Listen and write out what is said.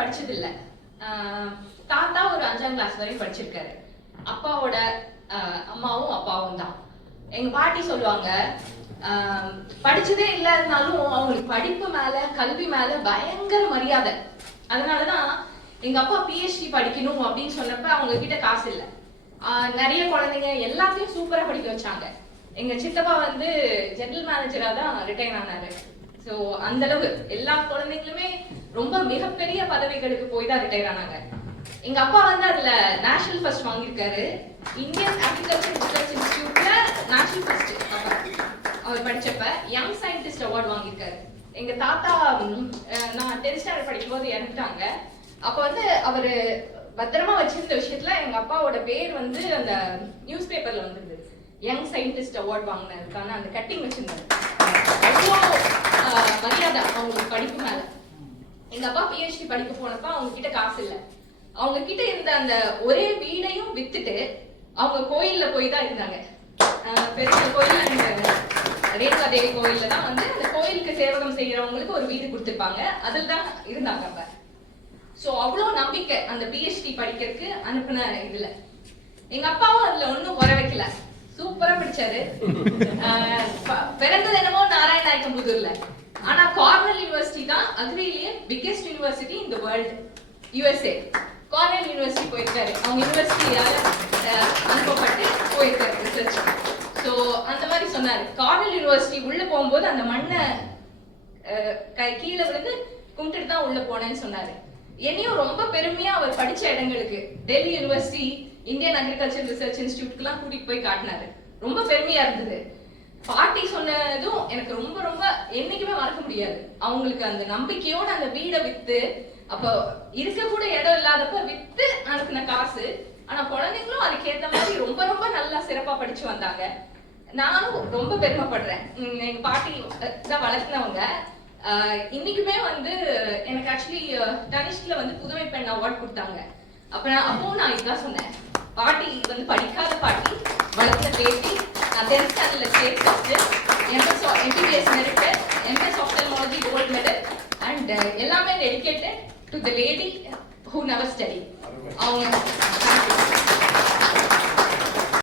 படிச்சது இல்ல. தாத்தா ஒரு 5ஆம் கிளாஸ் வரையும் படிச்சிருக்காரு. அப்பாவோட அம்மாவும் அப்பாவும் தான். எங்க பாட்டி சொல்லுவாங்க, படிச்சதே இல்லாதனாலும் அவங்களுக்கு படிப்பு மேல கல்வி மேல பயங்கர மரியாதை. அதனாலதான் எங்க அப்பா PhD படிக்கணும் அப்படின்னு சொன்னப்ப அவங்க கிட்ட காசு இல்ல. நிறைய குழந்தைங்க எல்லாத்தையும் சூப்பரா படிக்க வச்சாங்க. எங்க சித்தப்பா வந்து ஜெனரல் மேனேஜரா தான் ரிட்டையர் ஆனாரு. சோ அந்த அளவு எல்லா குழந்தைங்களுமே ரொம்ப மிகப்பெரிய பதவிகளுக்கு போய் தான் ரிட்டையர் ஆனாங்க. எங்க அப்பா வந்து அதுல நேஷனல் ஃபர்ஸ்ட் வாங்கியிருக்காரு. இந்தியன் அக்ரிகல்ச்சர் ரிசர்ச் இன்ஸ்டிடியூட்ல நேஷனல் ஃபர்ஸ்ட் அவர் படிச்சப்ப யங் சயின்டிஸ்ட் அவார்டு வாங்கியிருக்காரு. எங்க தாத்தா நான் 10th ஸ்டாண்டர்ட் படிக்கும் போது இறந்துட்டாங்க. அப்ப வந்து அவரு பத்திரமா வச்சிருந்த விஷயத்துல எங்க அப்பாவோட பேர் வந்து அந்த நியூஸ் பேப்பர்ல வந்திருந்தது. யங் சயின்டிஸ்ட் அவார்டு வாங்கினதுக்கான அந்த கட்டிங் வச்சிருந்தாரு. அவ்வளோ மரியாதை அவங்களுக்கு படிப்பு மேல. எங்க அப்பா PhD படிக்க போனப்ப அவங்க கிட்ட காசு இல்ல. அவங்க கிட்ட இருந்த அந்த ஒரே வீடையும் வித்துட்டு அவங்க கோயில்ல போய் தான் இருந்தாங்க. பெரிய கோயில் ரேணுகா தேவி கோயில்ல தான் வந்து அந்த கோயிலுக்கு சேவகம் செய்யறவங்களுக்கு ஒரு வீடு கொடுத்திருப்பாங்க. அதுல தான் இருந்தாங்க அப்ப. சோ அவ்வளவு நம்பிக்கை அந்த PhD படிக்கிறதுக்கு அனுப்புன இதுல. எங்க அப்பாவும் அதுல ஒன்னும் குறை வைக்கல. சூப்பரா படிச்சாரு. பிறந்தது என்னமோ நாராயணாயக்கம்புதூர்ல. ஆனா கார்னல் யூனிவர்சிட்டி தான் அக்ரிலேயே biggest university in the world, USA. Cornell university போயிருக்காரு. அவங்க யூனிவர்சிட்டியால அனுப்பப்பட்டு போயிருக்காரு ரிசர்ச். சோ அந்த மாதிரி சொன்னாரு. கார்னல் யூனிவர்சிட்டி உள்ள போகும்போது அந்த மண்ணை கீழே விழுந்து கும்பிட்டுட்டு தான் உள்ள போனேன்னு சொன்னாரு. என்னையும் ரொம்ப பெருமையா அவர் படிச்ச இடங்களுக்கு, Delhi university, Indian agriculture research இன்ஸ்டிடியூட்லாம் கூட்டிட்டு போய் காட்டினாரு. ரொம்ப பெருமையா இருந்தது. பாட்டி சொன்னதும் எனக்கு ரொம்ப ரொம்ப என்னைக்குமே மறக்க முடியாது. அவங்களுக்கு அந்த நம்பிக்கையோட அந்த வீடை வித்து, அப்ப இருக்க கூட இடம் இல்லாதப்ப வித்து அனுப்புன காசு. ஆனா குழந்தைங்களும் அதுக்கேற்ற மாதிரி ரொம்ப ரொம்ப நல்லா சிறப்பா படிச்சு வந்தாங்க. நானும் ரொம்ப பெருமைப்படுறேன். எங்க பாட்டி தான் வளர்த்தினவங்க. இன்னைக்குமே வந்து எனக்கு ஆக்சுவலி தனிஷ்ல வந்து புதுமை பெண் அவார்ட் கொடுத்தாங்க. அப்பவும் நான் இதுதான் சொன்னேன், பாட்டி வந்து படிக்காத பாட்டி, வளர்த்த பேட்டி. நான் 10th ஸ்டாண்டர்ட்ல state first, MBBS merit, MS ophthalmology gold medal, and எல்லாமே dedicated to the lady who never study. அவங்க